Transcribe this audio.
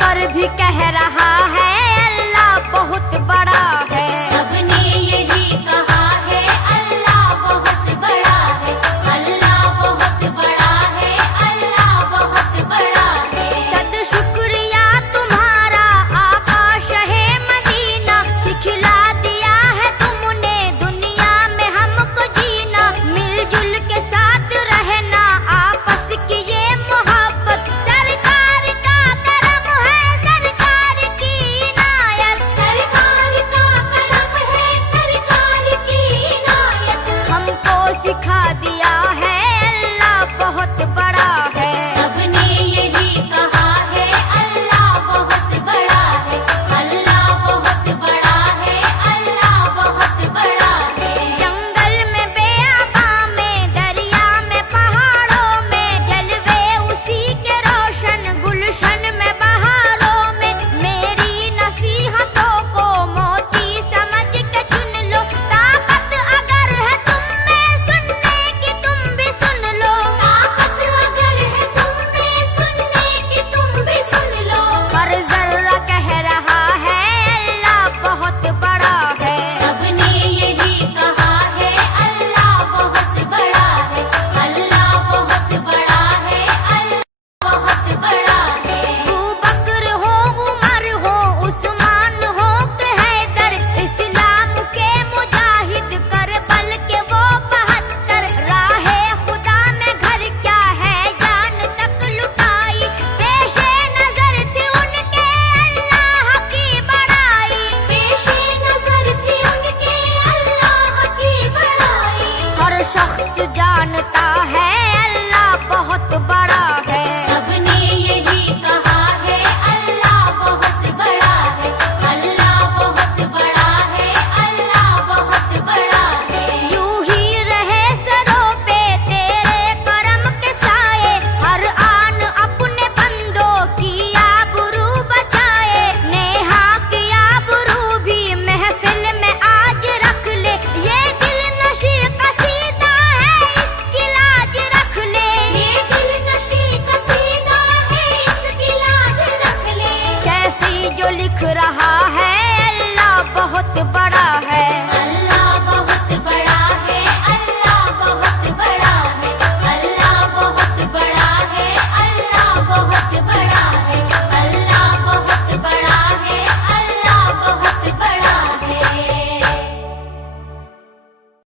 कर भी कह रहा है अल्लाह बहुत बड़ा है। सबने यही कहा है अल्लाह बहुत बड़ा है, अल्लाह बहुत बड़ा है, अल्लाह बहुत बड़ा है। सद शुक्रिया तुम्हारा आका शहे मदीना, सिखला दिया है तुमने दुनिया में हमको जीना। मिलजुल के साथ रहना आपस की ये मोहब्बत, सरकार का करम है सरकार की इनायत। सरकार का करम है सरकार की इनायत। हमको सिखा दिया है अल्लाह बहुत बड़ा है। सबने यही कहा है अल्लाह बहुत बड़ा है, अल्लाह बहुत बड़ा है, अल्लाह बहुत बड़ा है। जंगल में बेआबा में दरिया में पहाड़ों में जलवे उसी के रोशन, गुलशन में बहारों में मेरी नसीहतों को मोती समझ के चुन लो। ताकत अगर है तुम में सुनने की तुम भी सुन लो। ताकत अगर है तुम में सुनने की तुम भी सुन लो। हर जर्रा कह रहा है अल्लाह बहुत बड़ा है। सबने यही कहा है अल्लाह बहुत बड़ा है, अल्लाह बहुत बड़ा है, अल्लाह बहुत बड़ा है। अबू बकर हो उमर हो उस्मान हो कि हैदर, इस्लाम के मुजाहिद करबल के वो 72, राहे खुदा में घर क्या है जान तक लुटाई। पेशे नजर थी उनके अल्लाह की बड़ाई, पेशे नजर थी उनके अल्लाह की बड़ाई। हर शख्स जानता है अल्लाह बहुत बड़ा है। सबने यही कहा है अल्लाह बहुत बड़ा है, अल्लाह बहुत बड़ा है, अल्लाह बहुत बड़ा है। यूं ही रहे सरों पे तेरे करम के साए, हर आन अपने बंदों की आबरू बचाए। नेहा की आबरू भी महफिल में आज रख ले, ये दिल नशी कसीदा है इसकी लाज रख ले। ये दिल नशी कसीदा है इसकी लाज रख ले। कैसी जो लिख रहा